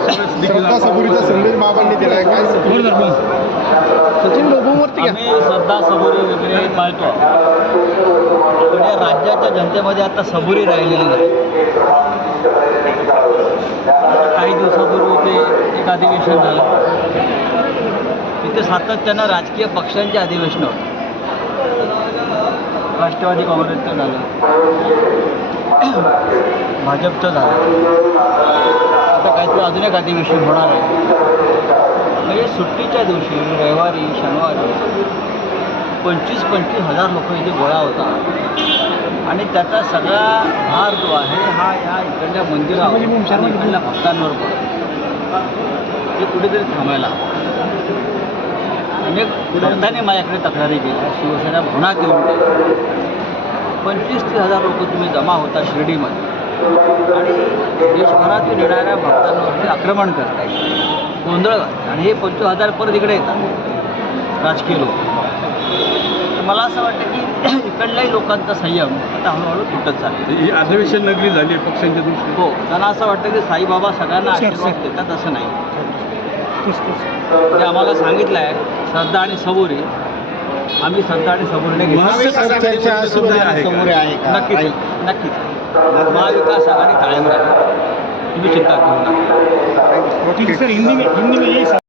श्रद्धा सबुरीचा संदेश बाबांनी दिलाय काय सचिन बाबूवरती घ्या. आम्ही श्रद्धा सबुरी वगैरे पाळतो, पण या राज्याच्या जनतेमध्ये आता सबुरी राहिलेली नाही. काही दिवसापूर्वी ते एक अधिवेशन झालं, तिथे सातत्यानं राजकीय पक्षांचे अधिवेशन होतं. राष्ट्रवादी काँग्रेसचं झालं, भाजपचं झालं, आता काहीतरी अजून एक अधिवेशन होणार आहे. म्हणजे सुट्टीच्या दिवशी रविवारी शनिवारी 25,000 लोक इथे गोळा होता आणि त्याचा सगळा भार जो आहे हा या इकडल्या मंदिरावर आणि इकडल्या भक्तांवर पडतो. हे कुठेतरी थांबायला अनेक भक्तांनी माझ्याकडे तक्रारी केल्या, शिवसेना भवनात येऊन गेल्या. 25,000 लोक तुम्ही जमा होता शिर्डीमध्ये आणि देशभरातून येणाऱ्या भक्तांवरती आक्रमण करताय, गोंधळ घालताय आणि हे 25,000 परत इकडे येतात राजकीय लोक. मला असं वाटतं की इकडल्याही लोकांचा संयम आता हळूहळू तुटत चालला. ही अधिवेशन नगरी झाली पक्षांच्या दृष्टीने. हो, त्यांना असं वाटतं की साईबाबा सगळ्यांना आशीर्वाद देतात, असं नाही. ते आम्हाला सांगितलं आहे श्रद्धा आणि सबुरी, आम्ही श्रद्धा आणि सबुरीने घेतली. नक्कीच नक्कीच महाविकास आघाडी कायम राहील, तुम्ही चिंता करू नका. हिंदी में